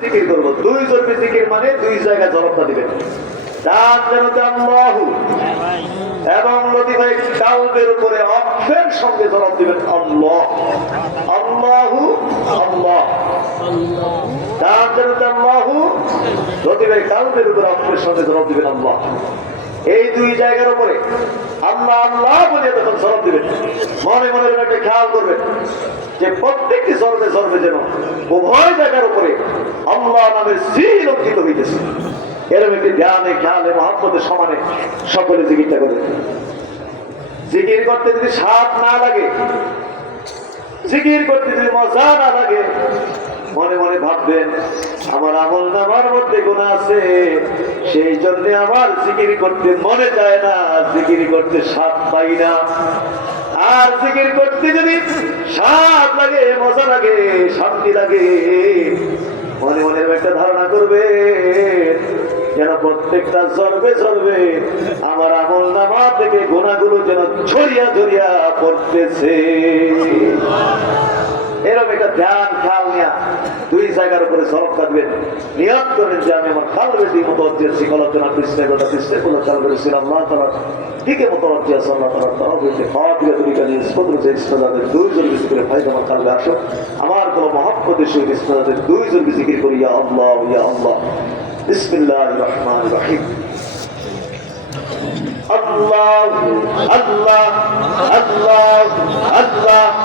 জিকির করব। দুই জরবি জিকির মানে দুই জায়গায় জলপা দিবেন যেন আল্লাহু এবং নদী ভাই কাউদের উপরে অক্ষের সঙ্গে জবাব দিবেন, আল্লাহ। আল্লাহু আল্লাহ। ডান যেন আল্লাহু নদী ভাই কাউদের উপরে অক্ষের সঙ্গে জবাব দিবেন, আল্লাহ। এই দুই জায়গার উপরে আল্লাহ আল্লাহ বলে তখন জবাব দিবেন। মনে মনে একটা খেয়াল করবেন যে প্রত্যেকটি জন্মে জন্মে যেন উভয় জায়গার উপরে আল্লাহ নামের সিল হইতেছে। এরকম একটি ধ্যানে, খেয়ালে মহাত্মদের সমানে সকলে জিজ্ঞাসা করে জিকির করতে যদি সাপ না লাগে, জিকির করতে যদি মজা না লাগে মনে মনে ভাববেন, আমার আমল নামার মধ্যে গুণ আছে, সেই জন্য আমার জিকির করতে মনে যায় না জিকির করতে স্বাদ পাই না। আর জিকির করতে যদি স্বাদ লাগে, মজা লাগে, শান্তি লাগে, মনে মনে একটা ধারণা করবে যেন প্রত্যেকটা জন্মে জন্মে আমার আমল নামা থেকে গোনাগুলো যেন ছড়িয়া ছড়িয়া পড়তেছে। এরকম একটা ধ্যান খেয়াল নিয়ে দুই জায়গার উপরে সরব থাকবেন নিয়ত করেন যে আমি আমার খাল বেশি মতো অর্জিয়া শিকলোচনা কৃষ্ণে কথা কৃষ্ণে কোনো চাল করেছিল আল্লাহ তালা দিকে মতো অর্জিয়া সাল্লাহ তালা তরফ হইতে খাওয়া দিকে তুমি কাজে স্পদ রয়েছে ইস্তাদের দুইজন বেশি করে ভাই আমার কালবে আসো আমার কোনো মহব্বতের সহিত ইস্তাদের দুইজন বেশি করি ইয়া আল্লাহ ইয়া আল্লাহ বিসমিল্লাহ রহমান রহিম الله الله الله الله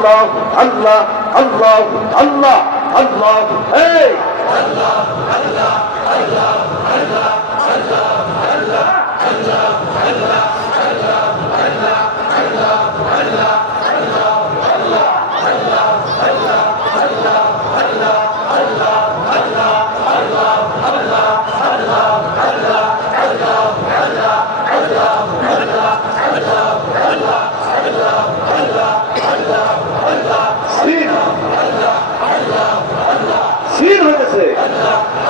আল্লাহ আল্লাহ আল্লাহ আল্লাহ আল্লাহ এই আল্লাহ আল্লাহ আল্লাহ আল্লাহ আল্লাহ আল্লাহ আল্লাহ আল্লাহ Allah আল্লাহ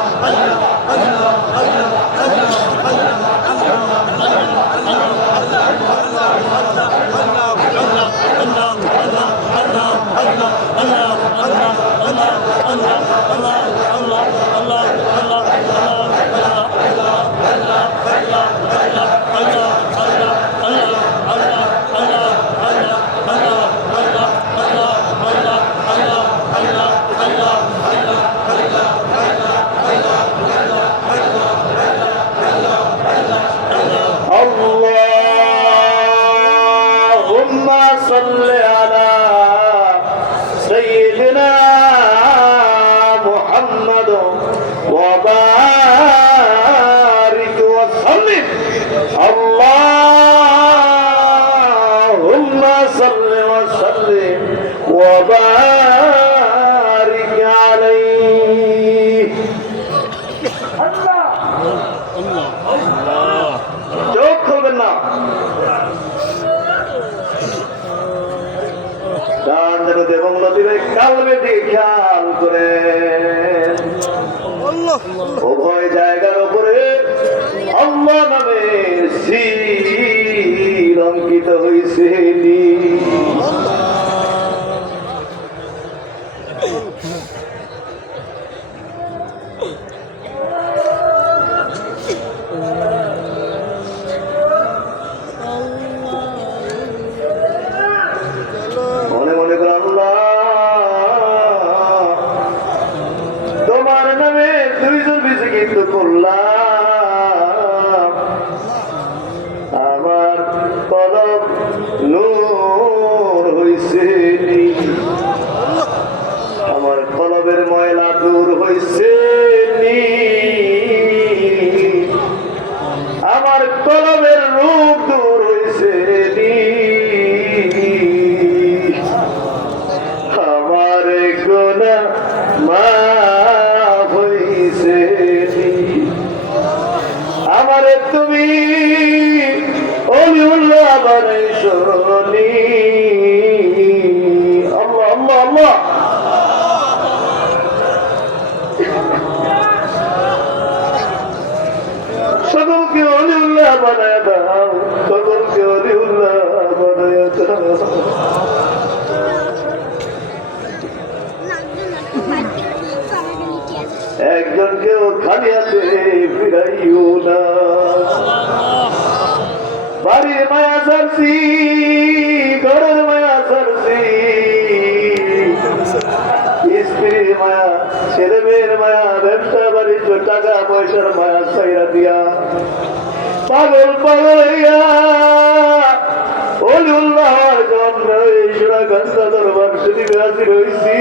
اللهم صل وسلم وبارك عليه চোখ খুলবেন না ডান জানাতে এবং নদীর কালবে দিয়ে খেয়াল করে উভয় জায়গার উপরে আল্লাহ নামে শির অঙ্কিত হয়েছে স্ত্রীর মায়া ছেলে মেয়ের মায়া, ব্যবসা বাণিজ্য, টাকা পয়সার মায়া সাইরা দিয়া। পাগল পাগল হইয়া অলিউল্লাহর জন্য এই সুরা গঙ্গা দরবার শরীফে হইছি।